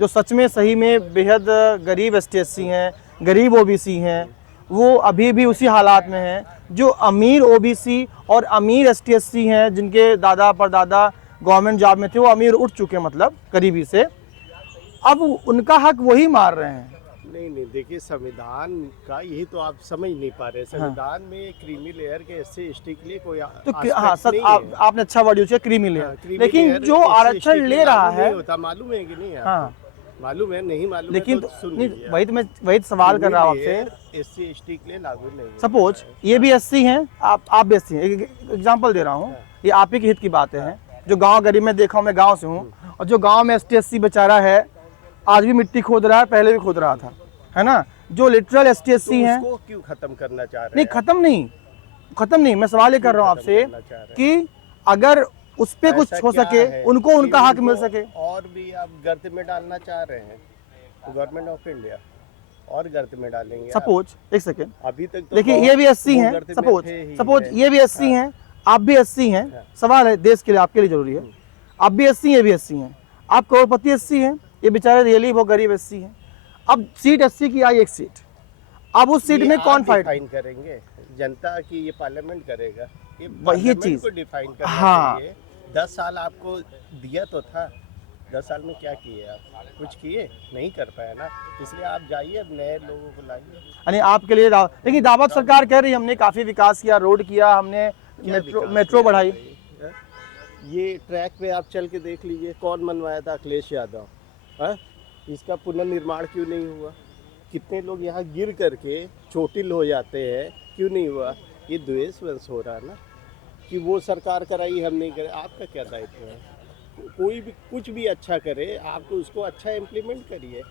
जो सच में सही में बेहद गरीब ST SC हैं, गरीब OBC हैं, वो अभी भी उसी हालात में हैं। जो अमीर OBC और अमीर ST SC हैं, जिनके दादा परदादा गवर्नमेंट जॉब में थे, वो अमीर उठ चुके हैं, मतलब गरीबी से, अब उनका हक वही मार रहे हैं। नहीं, देखिए संविधान का यही तो आप समझ नहीं पा रहे। संविधान में क्रीमी लेयर के SC ST के लिए कोई तो aspect सर नहीं है। आपने अच्छा वर्ड यूज किया, क्रीमी लेयर। क्रीमी लेकिन लेयर जो SC आरक्षण ST ले के रहा लागू है, नहीं होता, मालूम है कि नहीं आपको? हाँ मालूम है, नहीं मालूम लेकिन है तो सुन नहीं, लीजिए। वही तो मैं सवाल कर रहा हूँ आपसे। SC ST के लिए लागू नहीं है। सपोज ये भी SC हैं, आप भी SC हैं, एक एग्जांपल दे रहा हूँ, ये आप ही के हित की बातें हैं। जो गांव गरीब में देखा हूँ, मैं गांव से हूँ, और जो गांव में ST SC बेचारा है, आज भी मिट्टी खोद रहा है, पहले भी खोद रहा था, है ना। जो लिटरल ST SC तो हैं, उसको क्यों खत्म करना चाह रहे नहीं हैं? खत्म नहीं, मैं सवाल ये कर रहा हूँ आपसे कि अगर उस पे कुछ ऐसा हो क्या सके, है उनको कि उनका हक मिल उनको सके। और भी आप गर्त में डालना चाह रहे हैं? गवर्नमेंट ऑफ इंडिया और गर्त में डालेंगे आप? सपोज एक सेकेंड, अभी तक तो देखिए बहुत ये भी SC वो हैं, गर्त में सपोज थे ही सपोज है। ये भी SC हैं, आप भी SC हैं। हाँ। सवाल है देश के लिए, आपके लिए जरूरी है। आप भी SC हैं, ये भी SC हैं। आप करोड़पति SC हैं, ये बेचारे रियली बहुत गरीब SC हैं। अब सीट SC की आई 1 सीट, अब उस सीट ये में आप कौन फाइट? डिफाइन करेंगे? जनता की ये पार्लियामेंट करेगा? ये वही पार्लियामेंट चीज। को डिफाइन करना हाँ। चाहिए। 10 साल आपको दिया तो था, 10 साल में क्या किए आप? कुछ किए नहीं कर पाए ना, इसलिए आप जाइए, अब नए लोगों को लाइए। यानी आपके लिए लेकिन दावत सरकार कह रही है हमने काफी विकास किया, रोड किया, हमने क्या विकास मेट्रो किया बढ़ाई। भाई? हैं? ये ट्रैक पे आप चल के देख लीजिए, कौन बनवाया था? अखिलेश यादव। है, इसका पुनर्निर्माण क्यों नहीं हुआ? कितने लोग यहाँ गिर करके चोटिल हो जाते हैं, क्यों नहीं हुआ? ये द्वेष वंश हो रहा है ना, कि वो सरकार कराई, हम नहीं करे। आपका क्या दायित्व है? कोई भी कुछ भी अच्छा करे, आप उसको अच्छा इम्प्लीमेंट करिए।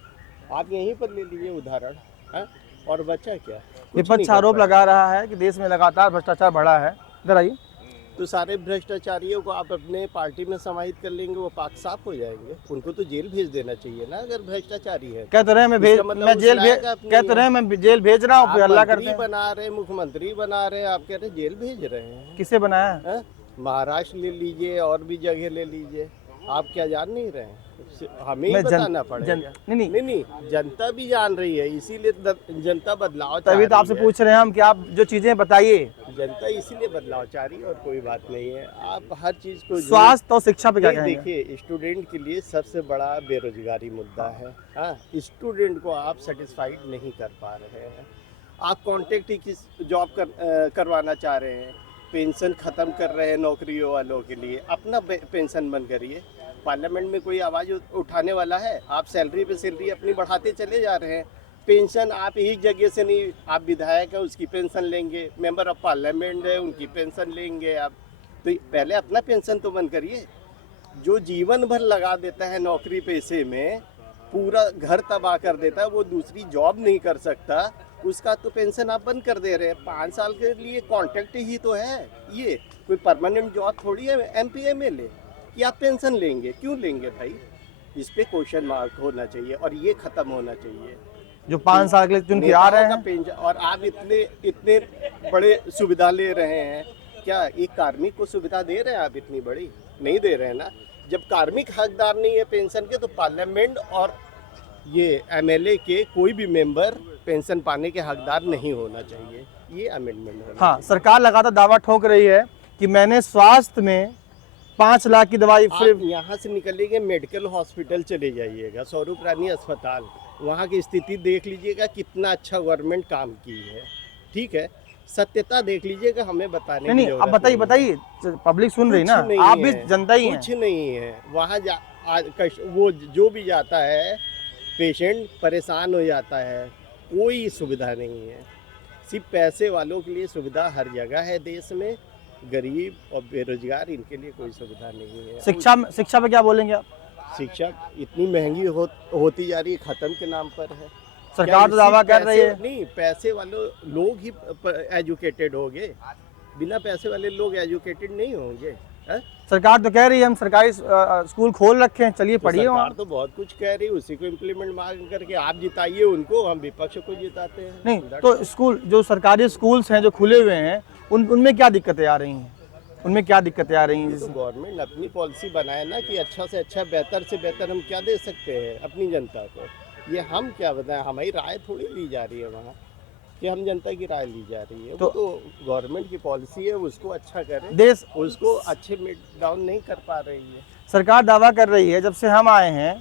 आप यहीं पर ले लीजिए उदाहरण, है, और बचा क्या? कुछ नहीं विपक्ष कर आरोप पाए। लगा रहा है कि देश में लगातार भ्रष्टाचार बढ़ा है। इधर आइए। तो सारे भ्रष्टाचारियों को आप अपने पार्टी में समाहित कर लेंगे, वो पाक साफ हो जाएंगे। उनको तो जेल भेज देना चाहिए ना, अगर भ्रष्टाचारी है। कह तो रहे हैं इसका मतलब मैं उस जेल लायक आप नहीं कह तो रहे हैं मैं जेल भेज रहा हूँ, आप फिर हल्ला मंत्री करते हैं। बना रहे, मुख्यमंत्री बना रहे, आप कह रहे जेल भेज रहे हैं। किसे बनाया है? हैं? महाराष्ट्र ले लीजिए, और भी जगह ले लीजिए, आप क्या जान नहीं रहे हैं? हमें ही मैं बताना पड़ेगा। नहीं, जनता भी जान रही है, इसीलिए जनता बदलाव चाह तभी तो रही आपसे है। पूछ रहे हैं हम कि आप जो चीजें बताइए। जनता इसीलिए बदलाव चाह रही है, और कोई बात नहीं है। आप हर चीज को स्वास्थ्य और शिक्षा पे क्या नहीं, कहेंगे? देखिए स्टूडेंट के लिए सबसे बड़ा बेरोजगारी मुद्दा है। हाँ, स्टूडेंट को आप सेटिस्फाइड नहीं कर पा रहे हैं। आप कॉन्ट्रैक्ट की जॉब करवाना चाह रहे हैं, पेंशन ख़त्म कर रहे हैं नौकरियों वालों के लिए, अपना पेंशन बंद करिए। पार्लियामेंट में कोई आवाज़ उठाने वाला है? आप सैलरी पे सैलरी अपनी बढ़ाते चले जा रहे हैं। पेंशन आप एक जगह से नहीं, आप विधायक है उसकी पेंशन लेंगे, मेंबर ऑफ पार्लियामेंट है उनकी पेंशन लेंगे आप। तो पहले अपना पेंशन तो बंद करिए। जो जीवन भर लगा देता है नौकरी पेशे में, पूरा घर तबाह कर देता है, वो दूसरी जॉब नहीं कर सकता, उसका तो पेंशन आप बंद कर दे रहे हैं। 5 साल के लिए कॉन्ट्रैक्ट ही तो है, ये कोई परमानेंट जॉब थोड़ी है MP MLA कि आप पेंशन लेंगे। क्यों लेंगे भाई? इस पे क्वेश्चन मार्क होना चाहिए, और ये खत्म होना चाहिए। जो 5 साल के लिए चुन के आ रहे नेताओं का हैं, पेंशन, और आप इतने बड़े सुविधा ले रहे हैं। क्या एक कार्मिक को सुविधा दे रहे हैं आप इतनी बड़ी? नहीं दे रहे हैं ना। जब कार्मिक हकदार नहीं है पेंशन के, तो पार्लियामेंट और ये एमएलए के कोई भी मेंबर पेंशन पाने के हकदार नहीं होना चाहिए, ये अमेंडमेंट है। हाँ, सरकार लगातार दावा ठोक रही है कि मैंने स्वास्थ्य में 5 लाख की दवाई फ्री। आप यहाँ से निकलेंगे मेडिकल हॉस्पिटल चले जाइएगा, स्वरूप रानी अस्पताल, वहाँ की स्थिति देख लीजिएगा कितना अच्छा गवर्नमेंट काम की है। ठीक है, सत्यता देख लीजिएगा, हमें बताने नहीं की अब जरूरत बताइए नहीं है। बताइए, पब्लिक सुन रही कुछ ना, नहीं आप भी है, जनता ही हैं। कुछ नहीं है वहाँ वो जो भी जाता है पेशेंट परेशान हो जाता है, कोई सुविधा नहीं है। सिर्फ पैसे वालों के लिए सुविधा हर जगह है देश में, गरीब और बेरोजगार इनके लिए कोई सुविधा नहीं है। शिक्षा पे क्या बोलेंगे आप? शिक्षा इतनी महंगी होती जा रही है, खत्म के नाम पर है। सरकार तो दावा कर रही है। नहीं, पैसे वाले लोग ही एजुकेटेड होंगे, बिना पैसे वाले लोग एजुकेटेड नहीं होंगे। सरकार तो कह रही है हम सरकारी स्कूल खोल रखे हैं, चलिए पढ़िए। सरकार तो बहुत कुछ कह रही है, उसी को इम्प्लीमेंट मांग करके आप जिताइए उनको, हम विपक्ष को जिताते हैं। नहीं तो स्कूल, जो सरकारी स्कूल्स हैं जो खुले हुए हैं, उनमें क्या दिक्कतें आ रही हैं? उनमें क्या दिक्कतें आ रही हैं? तो गवर्नमेंट अपनी पॉलिसी बनाए ना कि अच्छा से अच्छा, बेहतर से बेहतर हम क्या दे सकते हैं अपनी जनता को। ये हम क्या बताएं, हमारी राय थोड़ी ली जा रही है वहाँ, कि हम जनता की राय ली जा रही है। तो वो तो गवर्नमेंट की पॉलिसी है, उसको अच्छा करें, देश उसको अच्छे में डाउन नहीं कर पा रही है। सरकार दावा कर रही है जब से हम आए हैं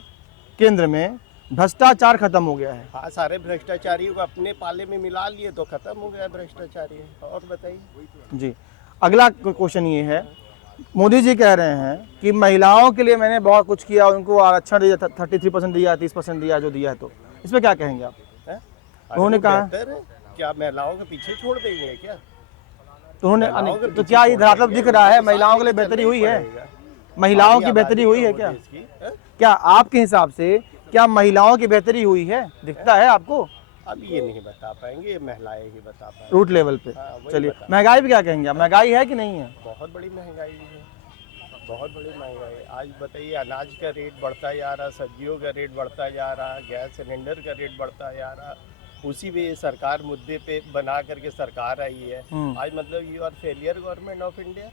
केंद्र में, भ्रष्टाचार खत्म हो गया है। हाँ, सारे भ्रष्टाचारियों को अपने पाले में मिला लिए तो खत्म हो गया भ्रष्टाचारी। और बताइए जी, अगला क्वेश्चन ये है, मोदी जी कह रहे हैं कि महिलाओं के लिए मैंने बहुत कुछ किया, उनको आरक्षण दिया, 33% दिया, 30% दिया, जो दिया है, तो इस पर क्या कहेंगे आप? उन्होंने कहा बेहतर है, क्या महिलाओं के पीछे छोड़ देंगे क्या? तो उन्होंने, तो क्या ये धरातल दिख रहा है महिलाओं के लिए बेहतरी हुई है? महिलाओं की बेहतरी हुई है क्या? क्या आपके हिसाब से क्या महिलाओं की बेहतरी हुई है, दिखता है आपको? अब ये नहीं बता पाएंगे, ये महिलाएं ही बता पाएंगे रूट लेवल पे। हाँ, वही चलिए, बता। महंगाई भी क्या कहेंगे आप? महंगाई है कि नहीं है? बहुत बड़ी महंगाई है, बहुत बड़ी महंगाई। आज बताइए, अनाज का रेट बढ़ता जा रहा, सब्जियों का रेट बढ़ता जा रहा, गैस सिलेंडर का रेट बढ़ता जा रहा। उसी पे सरकार मुद्दे पे बना करके सरकार आई है। आज मतलब you are failure government of India,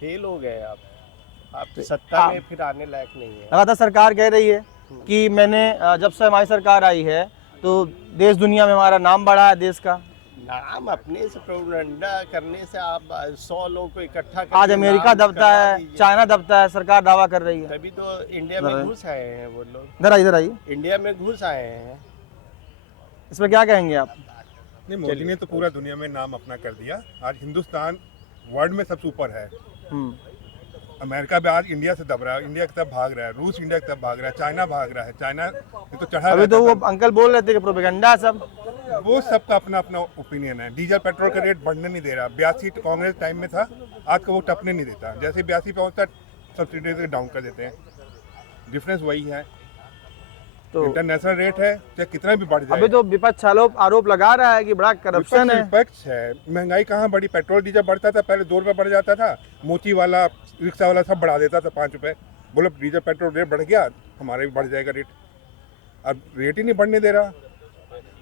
fail हो गए आप सत्ता में फिर आने लायक नहीं है। लगातार सरकार कह रही है कि मैंने जब से हमारी सरकार आई है तो देश दुनिया में हमारा नाम बढ़ा है, देश का नाम अपने से प्रोपेगेंडा करने से आप 100 लोगों को इकट्ठा आज अमेरिका दबता है, चाइना दबता है, सरकार दावा कर रही है। तभी तो इंडिया में घुस आए हैं वो लोग, इधर आइए, इंडिया में घुस आए हैं। इस पर क्या कहेंगे आप? नहीं, मोदी ने तो पूरा दुनिया में नाम अपना कर दिया। आज हिंदुस्तान वर्ल्ड में सबसे ऊपर है। अमेरिका भी आज इंडिया से दब रहा है, इंडिया की तरफ भाग रहा है, रूस इंडिया की तरफ भाग रहा है, चाइना भाग रहा है। चाइना तो चढ़ा, अभी तो वो अंकल बोल रहे थे कि प्रोपेगेंडा सब, वो सबका अपना अपना ओपिनियन है। डीजल पेट्रोल का रेट बढ़ने नहीं दे रहा। 82 कांग्रेस टाइम में था, आज का वो टपने नहीं देता। जैसे 82 पे होता है सब्सिडी डाउन कर देते हैं, डिफरेंस वही है। तो इंटरनेशनल रेट है, चाहे कितना भी बढ़ जाए। अभी तो विपक्ष आरोप लगा रहा है कि बड़ा करप्शन है। विपक्ष है, महंगाई कहाँ बढ़ी? पेट्रोल डीजल बढ़ता था, पहले 2 रुपये बढ़ जाता था, मोची वाला रिक्शा वाला सब बढ़ा देता था 5 रुपये। बोलो डीजल पेट्रोल रेट बढ़ गया, हमारा भी बढ़ जाएगा रेट। अब रेट ही नहीं बढ़ने दे रहा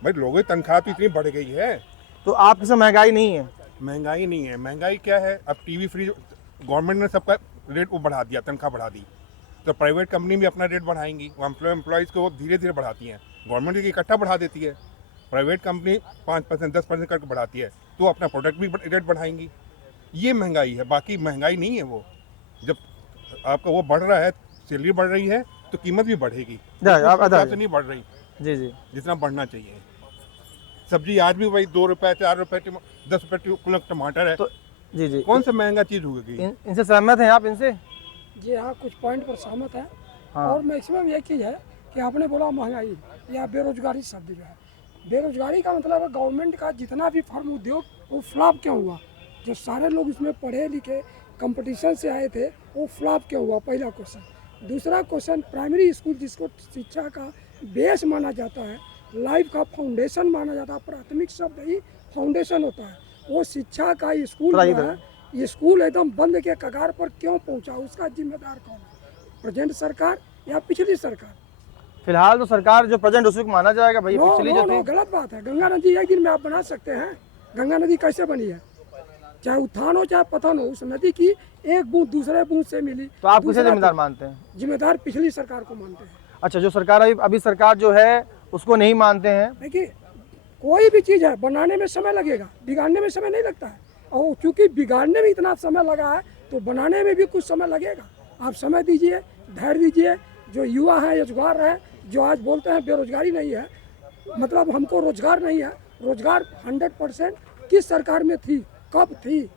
भाई। लोगों की तनख्वाह तो इतनी बढ़ गई है। तो आपके साथ महंगाई नहीं है? महंगाई नहीं है, महंगाई क्या है? अब टीवी फ्री गवर्नमेंट ने सबका रेट वो बढ़ा दिया, तनख्वाह बढ़ा दी। तो प्राइवेट कंपनी भी अपना रेट बढ़ाएंगी, वो एम्प्लॉयज़ को वो धीरे धीरे बढ़ाती हैं। गवर्नमेंट की इकट्ठा बढ़ा देती है, प्राइवेट कंपनी 5% 10% करके बढ़ाती है, तो अपना प्रोडक्ट भी रेट बढ़ाएंगी। ये महंगाई है, बाकी महंगाई नहीं है। वो जब आपका वो बढ़ रहा है, सैलरी बढ़ रही है, तो कीमत भी बढ़ेगी। तो नहीं बढ़ रही जी जी जितना बढ़ना चाहिए। सब्जी आज भी वही 2 रुपये 4 रुपये 10 रुपये किलो टमाटर है। तो जी जी, कौन सा महंगा चीज़ होगी? इनसे सहमत हैं आप? इनसे जी हाँ, कुछ पॉइंट पर सहमत है। हाँ। और मैक्सिमम एक चीज़ है कि आपने बोला महंगाई या बेरोजगारी शब्द जो है, बेरोजगारी का मतलब है गवर्नमेंट का जितना भी फार्म उद्योग वो फ्लॉप क्यों हुआ? जो सारे लोग इसमें पढ़े लिखे कंपटीशन से आए थे वो फ्लॉप क्यों हुआ? पहला क्वेश्चन। दूसरा क्वेश्चन, प्राइमरी स्कूल जिसको शिक्षा का बेस माना जाता है, लाइफ का फाउंडेशन माना जाता है, प्राथमिक शब्द ही फाउंडेशन होता है, वो शिक्षा का स्कूल जो है, ये स्कूल एकदम बंद के कगार पर क्यों पहुंचा? उसका जिम्मेदार कौन है? प्रेजेंट सरकार या पिछली सरकार? फिलहाल तो सरकार जो प्रेजेंट उसी को माना जाएगा भाई। पिछली जो थी, गलत बात है। गंगा नदी एक दिन में आप बना सकते हैं? गंगा नदी कैसे बनी है? चाहे उत्थान हो चाहे पतन हो, उस नदी की एक बूंद दूसरे बूंद से मिली। तो आप किसे जिम्मेदार मानते हैं? जिम्मेदार पिछली सरकार को मानते हैं। अच्छा, जो सरकार अभी सरकार जो है उसको नहीं मानते हैं। देखिए कोई भी चीज़ है बनाने में समय लगेगा, बिगाड़ने में समय नहीं लगता है। और चूंकि बिगाड़ने में इतना समय लगा है तो बनाने में भी कुछ समय लगेगा। आप समय दीजिए, धैर्य दीजिए। जो युवा हैं, रोजगार है, जो आज बोलते हैं बेरोजगारी नहीं है, मतलब हमको रोजगार नहीं है। रोजगार 100% किस सरकार में थी, कब थी?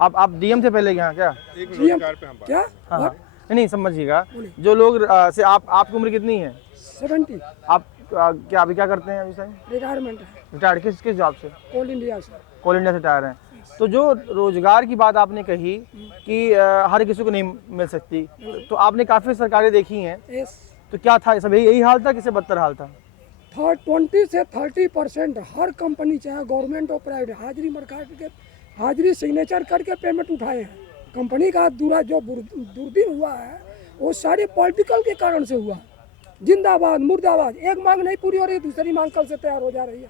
आप डीएम थे पहले यहाँ क्या? एक डीएम रोजगार पे हम बात क्या? हाँ, नहीं समझिएगा, बोलिए। जो लोग से आपकी उम्र कितनी है? 70 आप क्या अभी क्या करते हैं अभी टाइम? रिटायरमेंट है रिटायर्ड किस जॉब से? कोल इंडिया से। कोल इंडिया से रिटायर हैं। तो जो रोजगार की बात आपने कही कि हर किसी को नहीं मिल सकती, तो आपने काफ़ी सरकारें देखी हैं, यस, तो क्या था सब यही हाल था, किससे बदतर हाल था? 20 से 30% हर कंपनी चाहे गवर्नमेंट और प्राइवेट हाजिरी मरका के हाजिरी सिग्नेचर करके पेमेंट उठाए हैं। कंपनी का जो दुर्दिन हुआ है वो सारी पॉलिटिकल के कारण से हुआ। जिंदाबाद मुर्दाबाद, एक मांग नहीं पूरी हो रही, दूसरी मांग कल से तैयार हो जा रही है।